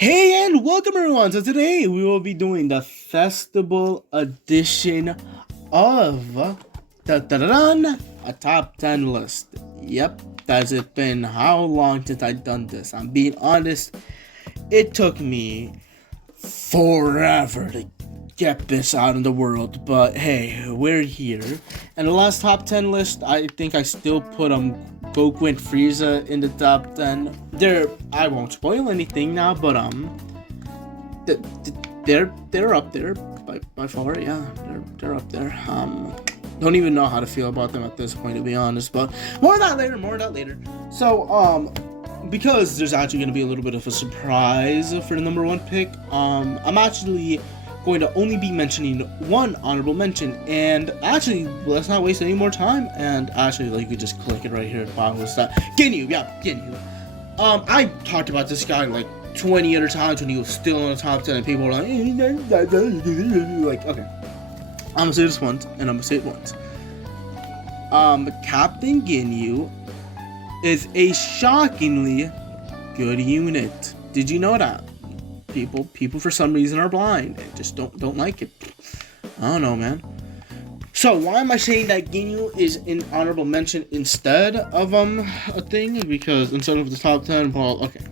Hey and welcome everyone. So today we will be doing the festival edition of a top 10 list. Yep, that's it been how long since I've done this? I'm being honest, it took me forever to get this out in the world, but hey, we're here. And the last top 10 list, I think I still put Goku and Frieza in the top 10. I won't spoil anything now, but they're up there by far. Yeah, they're up there. Don't even know how to feel about them at this point, to be honest, but more of that later. So because there's actually going to be a little bit of a surprise for the number one pick, I'm actually going to only be mentioning one honorable mention, and actually, let's not waste any more time, and actually, like, you could just click it right here at the bottom of that. Ginyu. I talked about this guy, like, 20 other times when he was still in the top 10, and people were like, okay, I'm gonna say this once, and I'm gonna say it once. Captain Ginyu is a shockingly good unit. Did you know that? People for some reason are blind and just don't like it. I don't know, man. So why am I saying that Ginyu is an honorable mention instead of a thing? Because instead of the top 10, well, okay.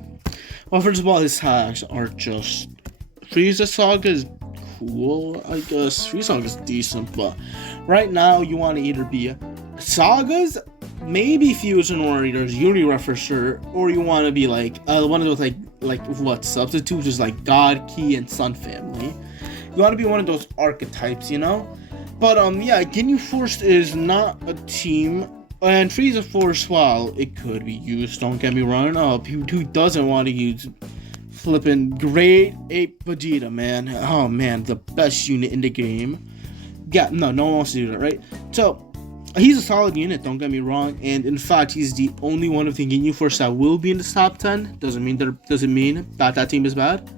Well, first of all, his tags are just Frieza Saga is cool, I guess. Frieza Saga is decent, but right now you want to either be Sagas, maybe Fusion Warriors, Yuri for sure, or you want to be like one of those like what substitutes, is like God, Ki, and Sun family. You want to be one of those archetypes, you know. But yeah, Ginyu Force is not a team, and Frieza Force, while it could be used, don't get me wrong. Who doesn't want to use flipping Great Ape Vegeta, man? Oh man, the best unit in the game. Yeah, no one wants to do that, right? So he's a solid unit, don't get me wrong, and in fact, he's the only one of the Ginyu Force that will be in the top 10. Doesn't mean that team is bad.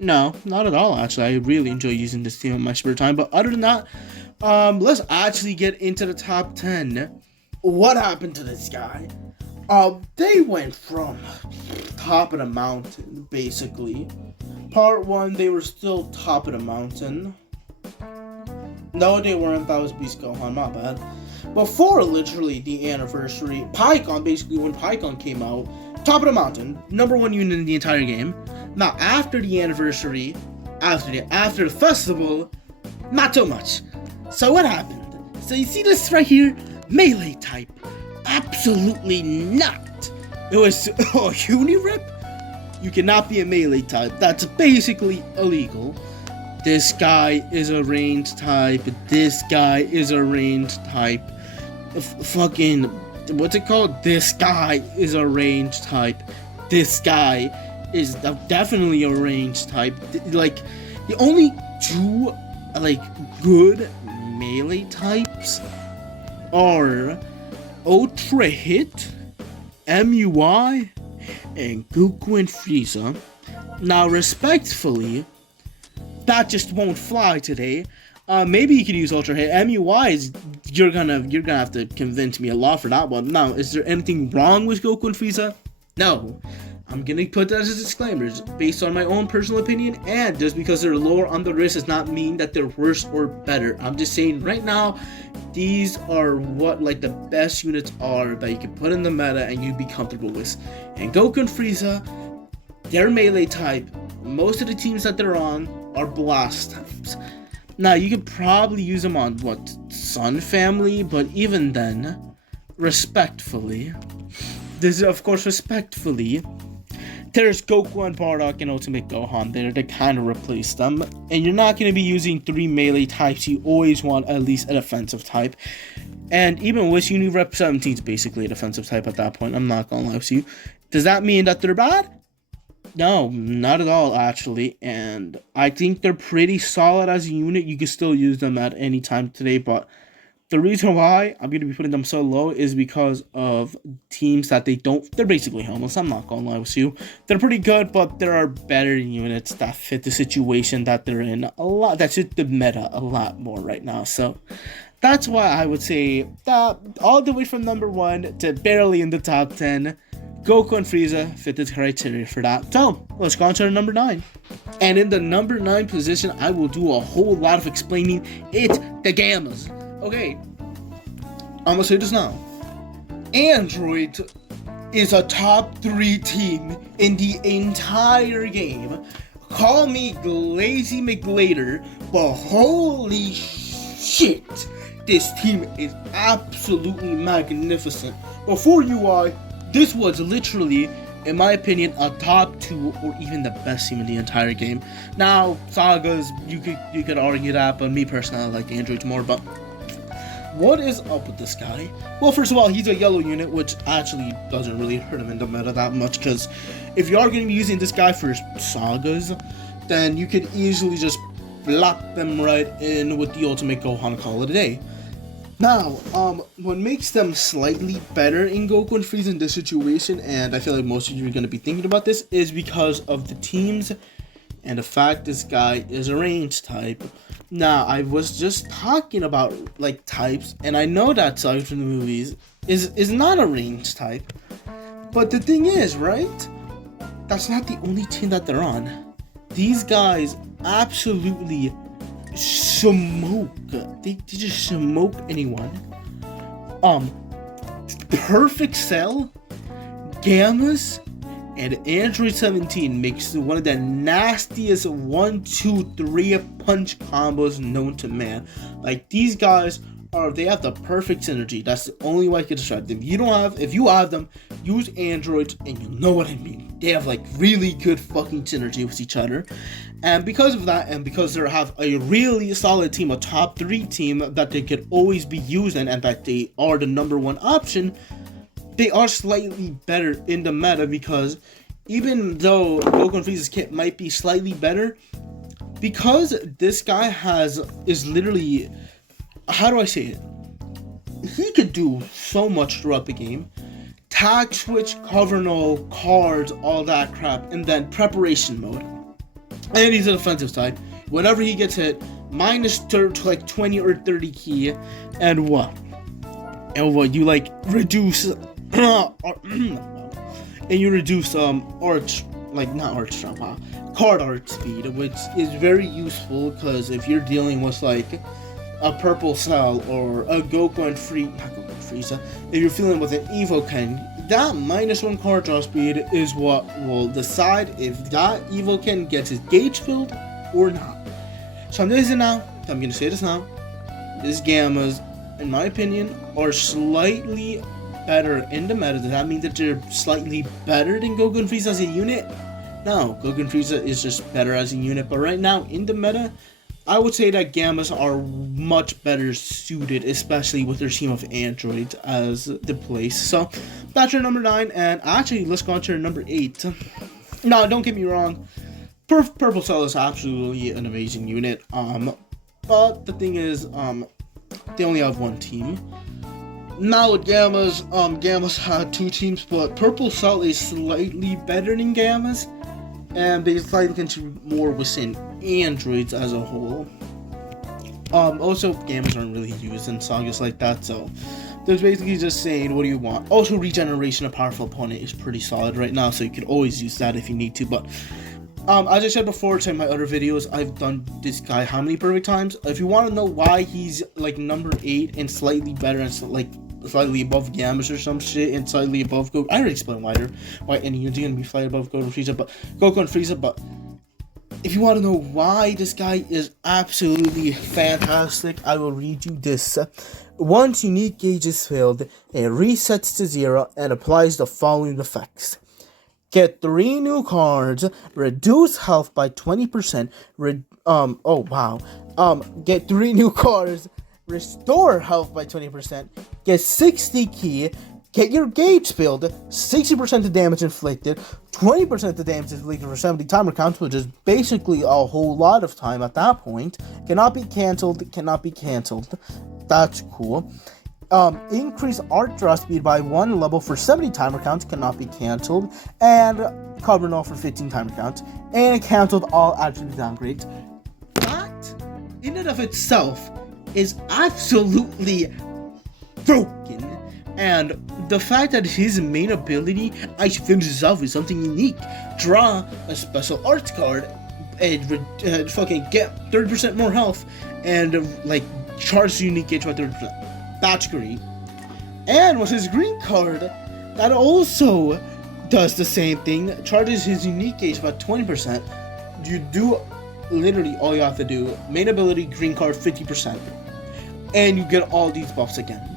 No, not at all, actually. I really enjoy using this team in my spare time, but other than that, let's actually get into the top 10. What happened to this guy? They went from top of the mountain, basically. Part 1, they were still top of the mountain. No, they weren't. That was Beast Gohan, my bad. Before literally the anniversary, Pikkon, basically when Pikkon came out, top of the mountain, number one unit in the entire game. Now after the anniversary, after the festival, not so much. So what happened? So you see this right here, melee type, absolutely not. It was Unirip. You cannot be a melee type. That's basically illegal. This guy is a ranged type. This guy is a ranged type. Fucking, what's it called? This guy is a ranged type. This guy is definitely a ranged type. Like, the only two, like, good melee types are Ultra Hit, MUI, and Goku and Frieza. Now, respectfully, that just won't fly today. Maybe you could use Ultra Hit. MUI is you're gonna have to convince me a lot for that one. Now, is there anything wrong with Goku and Frieza? No. I'm gonna put that as disclaimers based on my own personal opinion, and just because they're lower on the list does not mean that they're worse or better. I'm just saying right now, these are what like the best units are that you can put in the meta and you'd be comfortable with. And Goku and Frieza, they're melee type. Most of the teams that they're on are blast types. Now, you could probably use them on, Sun family, but even then, respectfully, there's Goku and Bardock and Ultimate Gohan there to kind of replace them, and you're not going to be using 3 melee types. You always want at least a defensive type, and even with Unirep 17 is basically a defensive type at that point. I'm not going to lie with you. Does that mean that they're bad? No, not at all, actually, and I think they're pretty solid as a unit. You can still use them at any time today, but the reason why I'm going to be putting them so low is because of teams that they're basically homeless. I'm not going to lie with you. They're pretty good, but there are better units that fit the situation that they're in a lot, that fit the meta a lot more right now, so that's why I would say that all the way from number 1 to barely in the top 10, Goku and Frieza fit the criteria for that. So, let's go on to number 9. And in the number 9 position, I will do a whole lot of explaining. It's the Gammas. Okay, I'm gonna say this now. Android is a top 3 team in the entire game. Call me Glazy McGlader, but holy shit, this team is absolutely magnificent. Before UI, this was literally, in my opinion, a top 2 or even the best team in the entire game. Now, Sagas, you could argue that, but me personally, I like Androids more. But what is up with this guy? Well, first of all, he's a yellow unit, which actually doesn't really hurt him in the meta that much, because if you are going to be using this guy for Sagas, then you could easily just flop them right in with the ultimate Gohan, call it a day. Now, what makes them slightly better in Goku and Frieza in this situation, and I feel like most of you are going to be thinking about this, is because of the teams and the fact this guy is a range type. Now, I was just talking about, like, types, and I know that Saga from the movies is not a range type, but the thing is, right, that's not the only team that they're on. These guys absolutely smoke. They just smoke anyone. Perfect Cell, Gammas, and Android 17 makes one of the nastiest 1-2-3 punch combos known to man. Like, these guys they have the perfect synergy. That's the only way I can describe them. If you have them, use Androids, and you know what I mean. They have like really good fucking synergy with each other. And because of that, and because they have a really solid team, a top 3 team that they could always be using, and that they are the number 1 option, they are slightly better in the meta, because even though Goku and Frieza's kit might be slightly better, because this guy is literally, how do I say it? He could do so much throughout the game. Tag switch, cover null, cards, all that crap, and then preparation mode. And he's an offensive side. Whenever he gets hit, minus like 20 or 30 key, and what? You like reduce and you reduce card art speed, which is very useful, because if you're dealing with like a purple cell or a Goku and Frieza, if you're feeling with an Evoken, that -1 card draw speed is what will decide if that Evoken gets his gauge filled or not. So I'm gonna say this now. These Gammas, in my opinion, are slightly better in the meta. Does that mean that they're slightly better than Goku and Frieza as a unit? No, Goku and Frieza is just better as a unit. But right now, in the meta, I would say that Gammas are much better suited, especially with their team of androids as the place. So that's your number 9, and actually let's go on to your number 8. Now, don't get me wrong, Purple Cell is absolutely an amazing unit. But the thing is, they only have 1 team. Now with Gammas had 2 teams, but Purple Cell is slightly better than Gammas, and they slightly contribute more within androids as a whole. Also, Gammas aren't really used in sagas like that, so there's basically just saying, what do you want? Also, regeneration of powerful opponent is pretty solid right now, so you could always use that if you need to. But as I said before in my other videos, I've done this guy how many perfect times. If you want to know why he's like number 8 and slightly better and like slightly above Gammas or some shit, and slightly above Goku, I already explained why any unit's gonna be slightly above Goku and Frieza, but if you want to know why this guy is absolutely fantastic, I will read you this. Once unique gauge is filled, it resets to 0 and applies the following effects. Get 3 new cards, reduce health by 20%, get 3 new cards, restore health by 20%, get 60 key, get your gauge filled, 60% of damage inflicted, 20% of the damage inflicted for 70 timer counts, which is basically a whole lot of time at that point. Cannot be cancelled. That's cool. Increase art draw speed by 1 level for 70 timer counts, cannot be cancelled, and cover null for 15 timer counts, and cancelled all attribute downgrades. That, in and of itself, is absolutely broken. And the fact that his main ability actually finishes off with something unique. Draw a special arts card and fucking get 30% more health and like charge the unique gauge by 30%. That's great. And with his green card, that also does the same thing. Charges his unique gauge by 20%. You do literally all you have to do. Main ability, green card, 50%. And you get all these buffs again.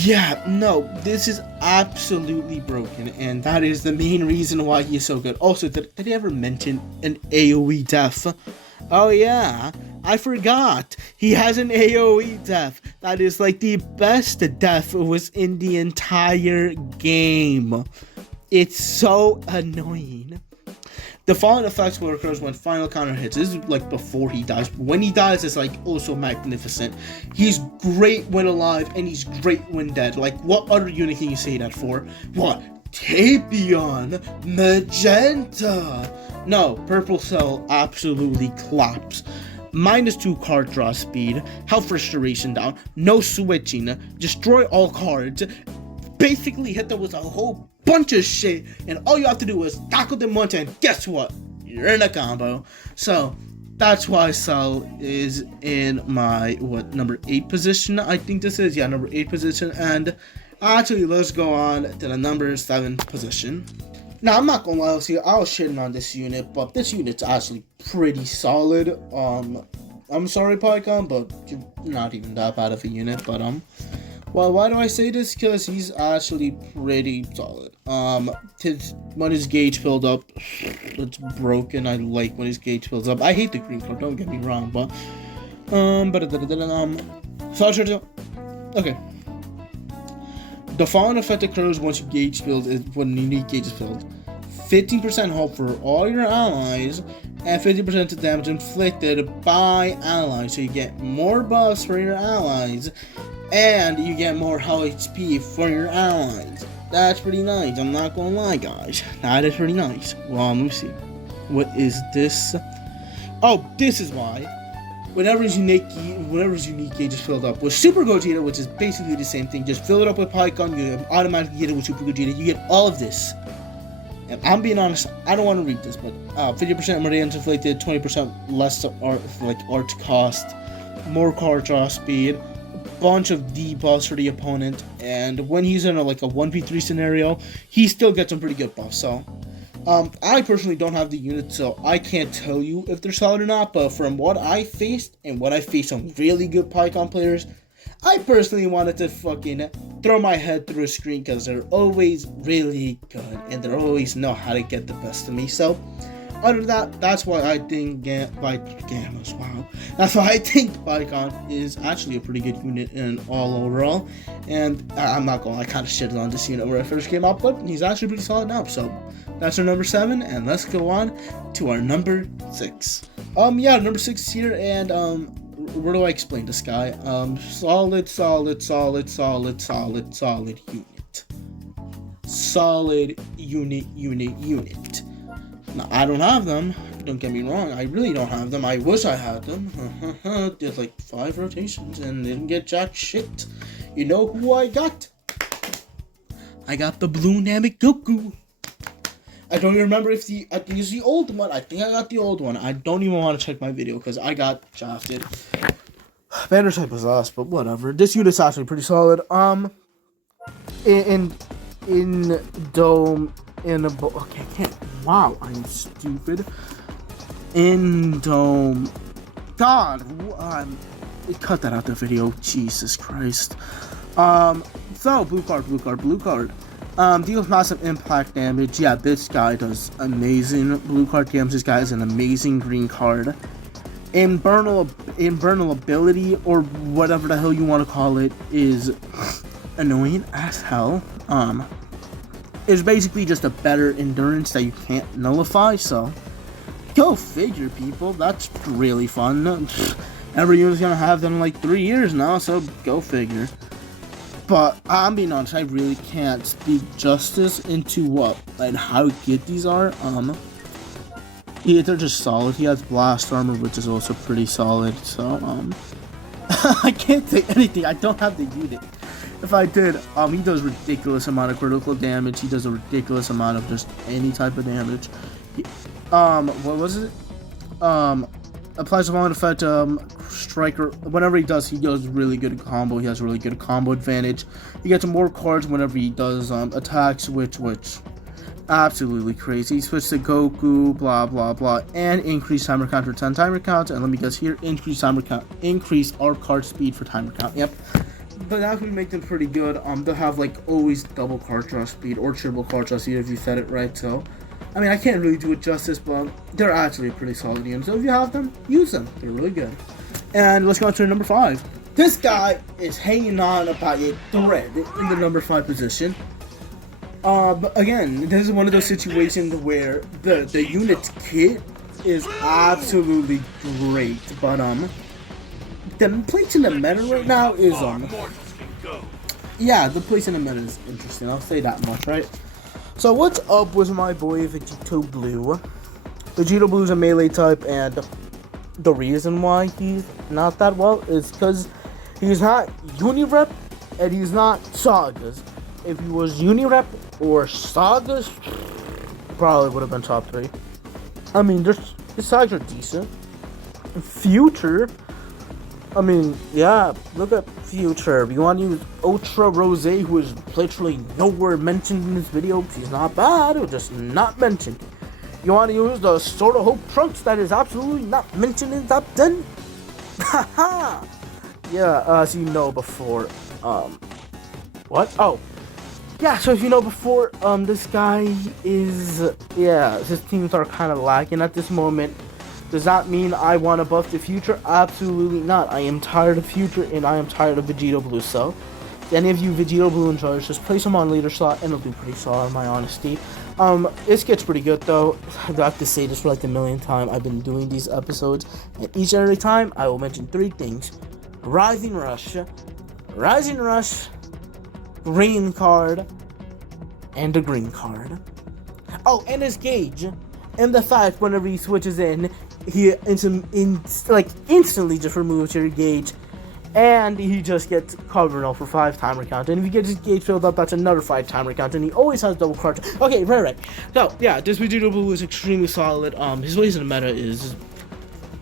Yeah, no, this is absolutely broken, and that is the main reason why he is so good. Also, did he ever mention an AoE def? Oh yeah, I forgot. He has an AoE def. That is like the best def was in the entire game. It's so annoying. The following effects will occur when final counter hits. This is like before he dies. When he dies, it's like also magnificent. He's great when alive, and he's great when dead. Like, what other unit can you say that for? What? Tapion, Magenta. No, Purple Cell absolutely claps. -2 card draw speed, health restoration down, no switching, destroy all cards. Basically hit them with a whole bunch of shit, and all you have to do is tackle them once, and guess what? You're in a combo. So that's why Cell is in my number 8 position. I think this is number 8 position. And actually, let's go on to the number 7 position. Now, I'm not gonna lie to you, I was shitting on this unit, but this unit's actually pretty solid. I'm sorry, Pycon, but you're not even that bad of a unit. But well, why do I say this? Because he's actually pretty solid. When his gauge filled up, it's broken. I like when his gauge fills up. I hate the green card, don't get me wrong, but okay. The following effect occurs once your gauge fills is when unique gauge is filled. 15% health for all your allies, and 50% of damage inflicted by allies. So you get more buffs for your allies, and you get more HP for your allies. That's pretty nice. I'm not gonna lie, guys. That is pretty nice. Well, let me see. What is this? Oh, this is why. Whenever his unique gauge is filled up with Super Gogeta, which is basically the same thing, just fill it up with Pycon, you automatically get it with Super Gogeta. You get all of this. And I'm being honest, I don't want to read this, but 50% more damage inflicted, 20% less art cost, more card draw speed, bunch of debuffs for the opponent, and when he's in a 1v3 scenario, he still gets some pretty good buffs. So I personally don't have the unit, so I can't tell you if they're solid or not, but from what I faced and what I faced on really good Pycon players, I personally wanted to fucking throw my head through a screen because they're always really good and they always know how to get the best of me. So other than that, that's why I think That's why I think Pycon is actually a pretty good unit in all overall. And I'm not gonna, I kind of shitted on this unit where I first came out, but he's actually pretty solid now. So that's our number 7, and let's go on to our number 6. Number 6 is here, and where do I explain this guy? Solid unit. Solid unit. Now, I don't have them. Don't get me wrong. I really don't have them. I wish I had them. Did 5 rotations and didn't get jack shit. You know who I got? I got the blue Namek Goku. I don't even remember I think it's the old one. I think I got the old one. I don't even want to check my video because I got drafted. Banner type was us, but whatever. This unit's actually pretty solid. Okay, I can't. Wow, I'm stupid. In Dome. God, cut that out the video. Jesus Christ. So blue card. Deals massive impact damage. Yeah, this guy does amazing blue card damage. This guy is an amazing green card. Infernal ability, or whatever the hell you want to call it, is annoying as hell. It's basically just a better endurance that you can't nullify, so go figure, people. That's really fun. Every unit's gonna have them in 3 years now, so go figure. But I'm being honest, I really can't speak justice into how good these are. Yeah, they're just solid. He has blast armor, which is also pretty solid. So I can't say anything. I don't have the unit. If I did, he does ridiculous amount of critical damage. He does a ridiculous amount of just any type of damage. What was it? Applies a violent effect, striker. Whenever he does really good combo. He has a really good combo advantage. He gets more cards whenever he does attacks, which absolutely crazy. He switched to Goku, blah blah blah, and increase timer count for 10 timer counts. And let me guess here, increase timer count, increase our card speed for timer count. Yep. But that would make them pretty good. They'll have like always double card draw speed or triple card draw speed if you said it right. So, I mean, I can't really do it justice, but they're actually a pretty solid unit. So if you have them, use them. They're really good. And let's go on to number 5. This guy is hanging on about a thread in the number 5 position. But again, this is one of those situations where the unit's kit is absolutely great, but the place in the meta right now is yeah, the place in the meta is interesting. I'll say that much, right? So what's up with my boy Vegito Blue? Vegito Blue is a melee type, and the reason why he's not that well is because he's not Unirep and he's not Sagas. If he was Unirep or Sagas, probably would have been top 3. I mean, his Sagas are decent. Future, I mean, yeah, look at Future. You want to use Ultra Rose, who is literally nowhere mentioned in this video. She's not bad, it was just not mentioned. You want to use the Sword of Hope Trunks that is absolutely not mentioned in top 10? Haha! Yeah, as you know before, what? Oh. Yeah, so if you know before, this guy is, yeah, his teams are kind of lacking at this moment. Does that mean I want to buff the Future? Absolutely not. I am tired of Future, and I am tired of Vegito Blue. So, if any of you Vegito Blue enjoyers, just place him on leader slot, and it'll do pretty solid, in my honesty. This gets pretty good, though. I have to say this for like the millionth time. I've been doing these episodes, and each and every time, I will mention 3 things. Rising Rush, green card, and a green card. Oh, and his gauge, and the fact whenever he switches in, he instantly just removes your gauge, and he just gets covered up for 5 timer count. And if he gets his gauge filled up, that's another 5 timer count, and he always has double card. Okay, right. So yeah, this Vegito Blue is extremely solid. His place in the meta is,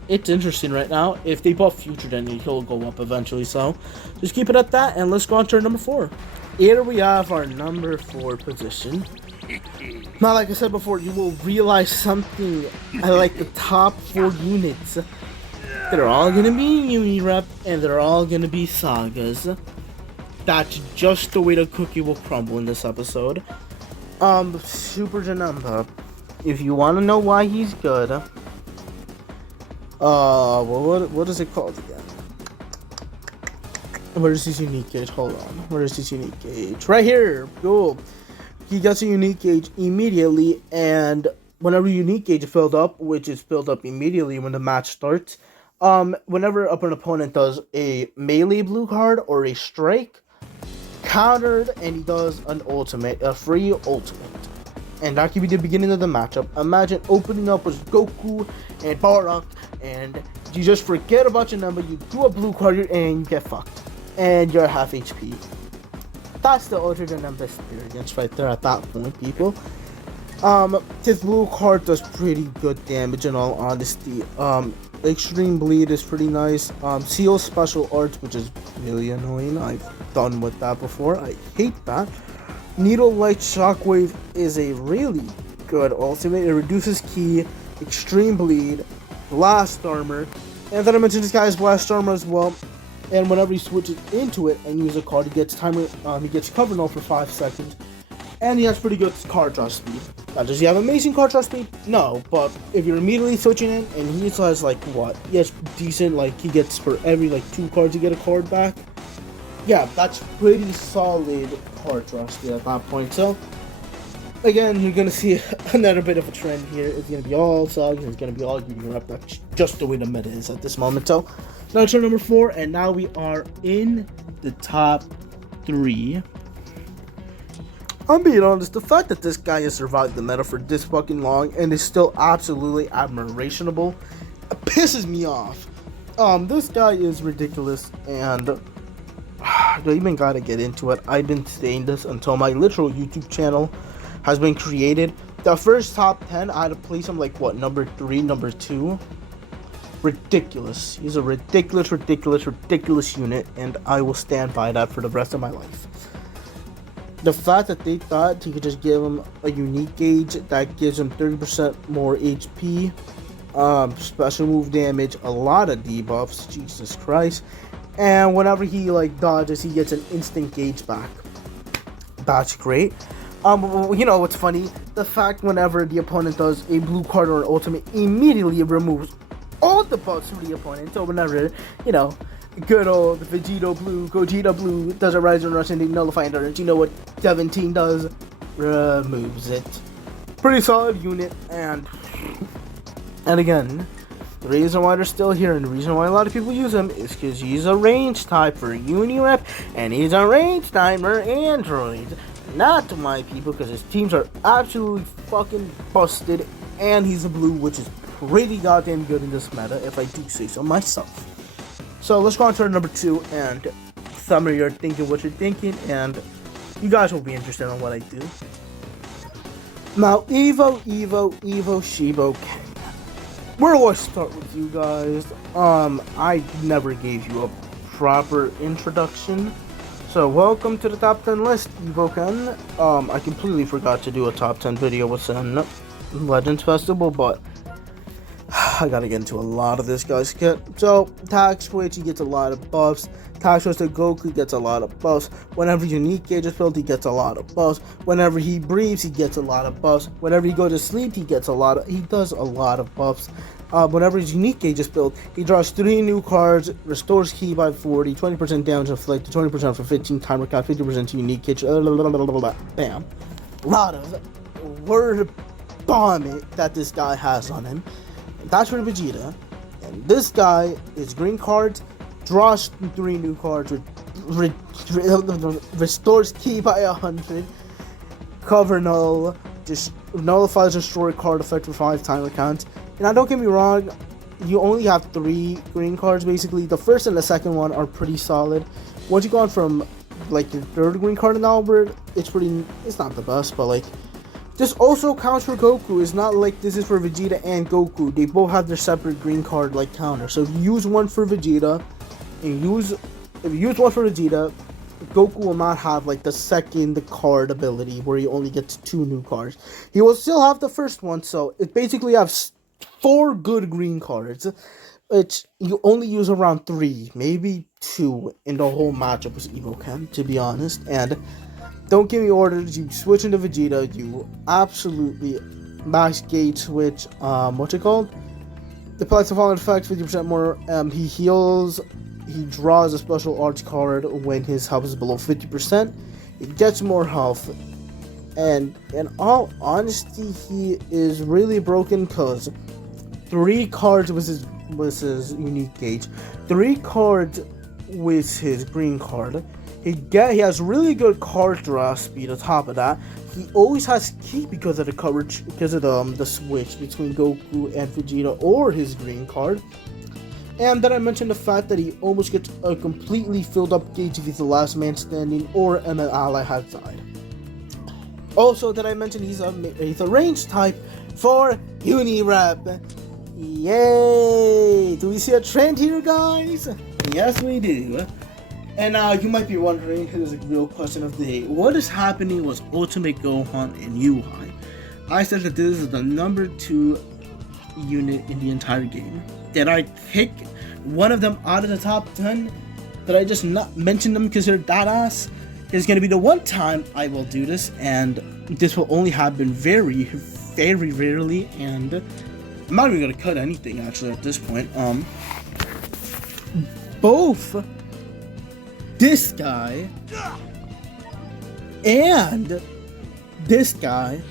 it's interesting right now. If they buff Future, then he'll go up eventually. So just keep it at that, and let's go on to our number 4. Here we have our number 4 position. Now, like I said before, you will realize something. I like the top 4 units. They're all gonna be Unirep, and they're all gonna be Sagas. That's just the way the cookie will crumble in this episode. Super Janemba. If you want to know why he's good, what is it called again? Where is his unique gauge? Hold on. Where is his unique gauge? Right here. Cool. He gets a unique gauge immediately, and whenever unique gauge is filled up, which is filled up immediately when the match starts, whenever an opponent does a melee blue card or a strike, countered, and he does an ultimate, a free ultimate. And that could be the beginning of the matchup. Imagine opening up with Goku and Barak, and you just forget about your number, you do a blue card, and you get fucked. And you're half HP. That's the Ultra Janemba experience right there at that point, people. His blue card does pretty good damage in all honesty. Extreme Bleed is pretty nice. Seal Special Arts, which is really annoying. I've done with that before. I hate that. Needle Light Shockwave is a really good ultimate. It reduces ki, Extreme Bleed, Blast Armor, and then I mentioned this guy's Blast Armor as well. And whenever he switches into it and uses a card, he gets cover null for 5 seconds, and he has pretty good card draw speed. Now, does he have amazing card draw speed? No, but if you're immediately switching in, and he has like what? He has decent, like he gets for every like 2 cards you get a card back. Yeah, that's pretty solid card draw speed at that point. So again, you're gonna see another bit of a trend here. It's gonna be all Sagas, it's gonna be all Unirep. That's just the way the meta is at this moment. So now it's our number 4, and now we are in the top 3. I'm being honest, the fact that this guy has survived the meta for this fucking long and is still absolutely admirationable pisses me off. This guy is ridiculous, and don't even gotta get into it. I've been saying this until my literal YouTube channel has been created. The first top 10, I had to place him like what, number 3, number 2. Ridiculous. He's a ridiculous unit, and I will stand by that for the rest of my life. The fact that they thought he could just give him a unique gauge that gives him 30% more HP, special move damage, a lot of debuffs, Jesus Christ, and whenever he like dodges, he gets an instant gauge back. That's great. You know what's funny? The fact whenever the opponent does a blue card or an ultimate, immediately removes all the buffs from the opponent. So whenever, you know, good old Vegito blue, Gogeta blue does a rise and rush and nullify endurance, you know what 17 does? Removes it. Pretty solid unit, and again, the reason why they're still here and the reason why a lot of people use him is because he's a range type for Unirep, and he's a range type for androids. Not to my people, because his teams are absolutely fucking busted, and he's a blue, which is pretty goddamn good in this meta, if I do say so myself. So let's go on to number 2, and some of you are thinking what you're thinking, and you guys will be interested in what I do. Now, Evo, Shibo, Ken. Where do I start with you guys? I never gave you a proper introduction. So welcome to the top 10 list, Evoken. I completely forgot to do a top 10 video within Legends Festival, but I gotta get into a lot of this, guys. So, Tag Switch, he gets a lot of buffs. Tag Switch to Goku gets a lot of buffs. Whenever unique gauge is built, he gets a lot of buffs. Whenever he breathes, he gets a lot of buffs. Whenever he goes to sleep, he does a lot of buffs. Whenever his unique gauge is built, he draws 3 new cards, restores ki by 40, 20% damage inflicted, 20% for 15 timer count, 50% to unique gauge, bam. A lot of word bombing that this guy has on him. That's for Vegeta. And this guy is green cards, draws 3 new cards, restores ki by 100, cover null, just nullifies destroy card effect for 5 timer counts. Now, don't get me wrong, you only have 3 green cards basically. The first and the second one are pretty solid. Once you go on from like your 3rd green card in Albert, it's not the best, but like, this also counts for Goku. It's not like this is for Vegeta and Goku. They both have their separate green card like counter. So if you use one for Vegeta, if you use one for Vegeta, Goku will not have like the second card ability where he only gets 2 new cards. He will still have the first one, so it basically has 4 good green cards, which you only use around 3, maybe 2 in the whole matchup with Evoken, to be honest. And don't give me orders, you switch into Vegeta, you absolutely max gauge switch, what's it called? Applies the following effect, 50% more, he heals, he draws a special arch card when his health is below 50%, he gets more health, and in all honesty, he is really broken because 3 cards was his unique gauge, 3 cards with his green card. He has really good card draw speed on top of that. He always has ki because of the coverage, because of the switch between Goku and Vegeta or his green card. And then I mentioned the fact that he almost gets a completely filled up gauge if he's the last man standing or an ally has died. Also, did I mention he's a range type for Unirep. Yay! Do we see a trend here, guys? Yes, we do. And you might be wondering, here's a real question of the day. What is happening with Ultimate Gohan and UI? I said that this is the number 2 unit in the entire game. Did I pick one of them out of the top 10? Did I just not mention them because they're badass? It's going to be the one time I will do this, and this will only happen very, very rarely, and I'm not even going to cut anything actually at this point. Both this guy and this guy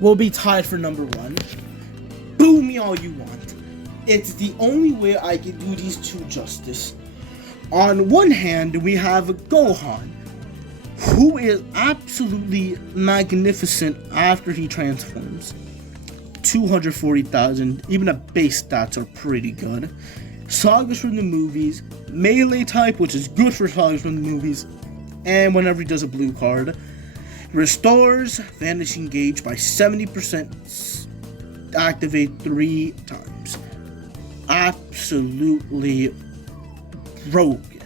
will be tied for number 1. Boo me all you want. It's the only way I can do these 2 justice. On one hand, we have Gohan, who is absolutely magnificent after he transforms. 240,000, even the base stats are pretty good. Sagas from the movies, melee type, which is good for sagas from the movies, and whenever he does a blue card, restores Vanishing Gauge by 70%, activate 3 times. Absolutely broken.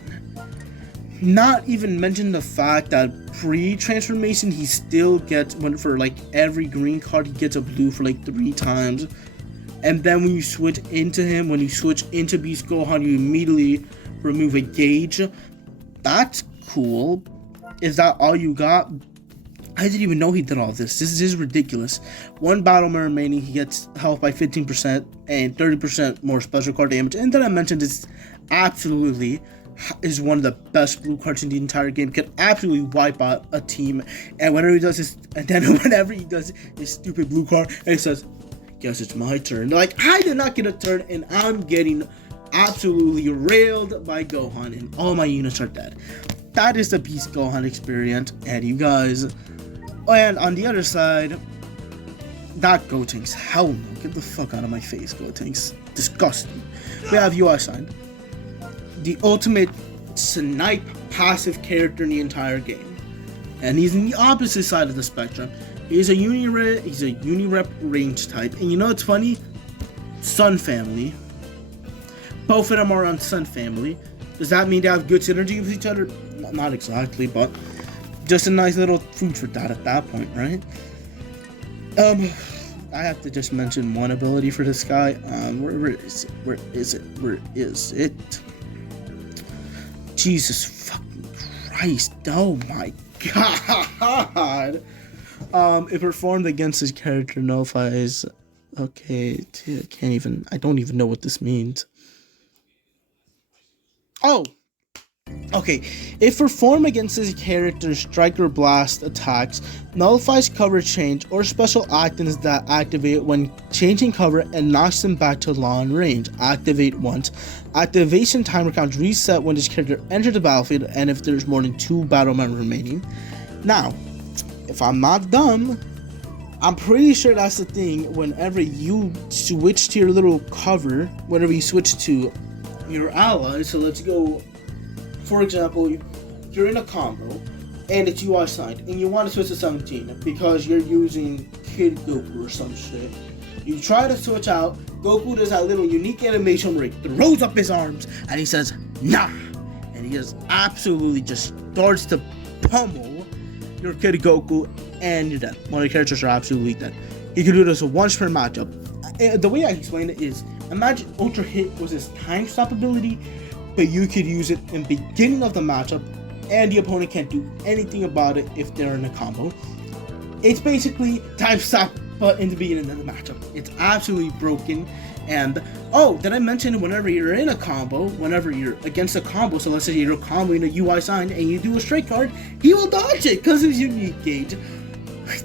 Not even mention the fact that pre-transformation he still gets, for like every green card he gets a blue for like 3 times. And then when you switch into him, when you switch into Beast Gohan, you immediately remove a gauge. That's cool. Is that all you got? I didn't even know he did all this. This is ridiculous. 1 battle man remaining, he gets health by 15% and 30% more special card damage. And then I mentioned this absolutely is one of the best blue cards in the entire game. Can absolutely wipe out a team. And whenever he does this, and then whenever he does this stupid blue card, and he says, "Guess it's my turn." Like, I did not get a turn, and I'm getting absolutely railed by Gohan, and all my units are dead. That is the Beast Gohan experience, and you guys. And on the other side, that Gotenks. Hell no, get the fuck out of my face, Gotenks. Disgusting. We have UI signed. The ultimate snipe passive character in the entire game, and he's in the opposite side of the spectrum. He's a Unirep range type, and you know what's funny? Sun family. Both of them are on Sun family. Does that mean they have good synergy with each other? Not exactly, but just a nice little food for thought at that point, right? I have to just mention one ability for this guy. Where is it? Jesus fucking Christ! Oh my God! If performed against his character, nullifies. Okay, I don't even know what this means. Oh! Okay, if performed against his character's strike or blast attacks, nullifies cover change or special items that activate when changing cover and knocks them back to long range. Activate once. Activation timer counts reset when this character enters the battlefield and if there's more than 2 battle men remaining. Now, if I'm not dumb, I'm pretty sure that's the thing. Whenever you switch to your little cover, whenever you switch to your ally, so let's go, for example, you're in a combo and it's UI signed and you want to switch to 17 because you're using Kid Goku or some shit. You try to switch out, Goku does that little unique animation where he throws up his arms and he says, "Nah!" And he just absolutely just starts to pummel your Kid Goku and you're dead. One of the characters are absolutely dead. You can do this once per matchup. The way I explain it is, imagine Ultra Hit was his time stop ability, but you could use it in the beginning of the matchup and the opponent can't do anything about it if they're in a combo. It's basically time stop, but in the beginning of the matchup. It's absolutely broken. And oh, did I mention whenever you're in a combo, whenever you're against a combo, so let's say you're comboing a UI sign and you do a strike card, he will dodge it because it's unique gauge.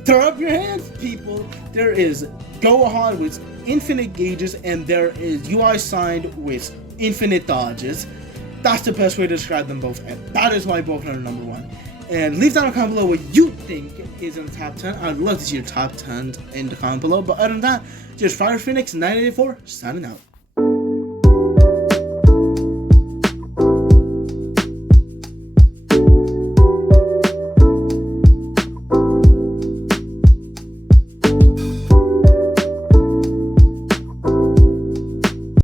Throw up your hands, people. There is Gohan with infinite gauges and there is UI signed with infinite dodges. That's the best way to describe them both, and that is why both are number 1. And leave down a comment below what you think is in the top 10. I'd love to see your top 10 in the comment below. But other than that, just Fire Phoenix 984 signing out.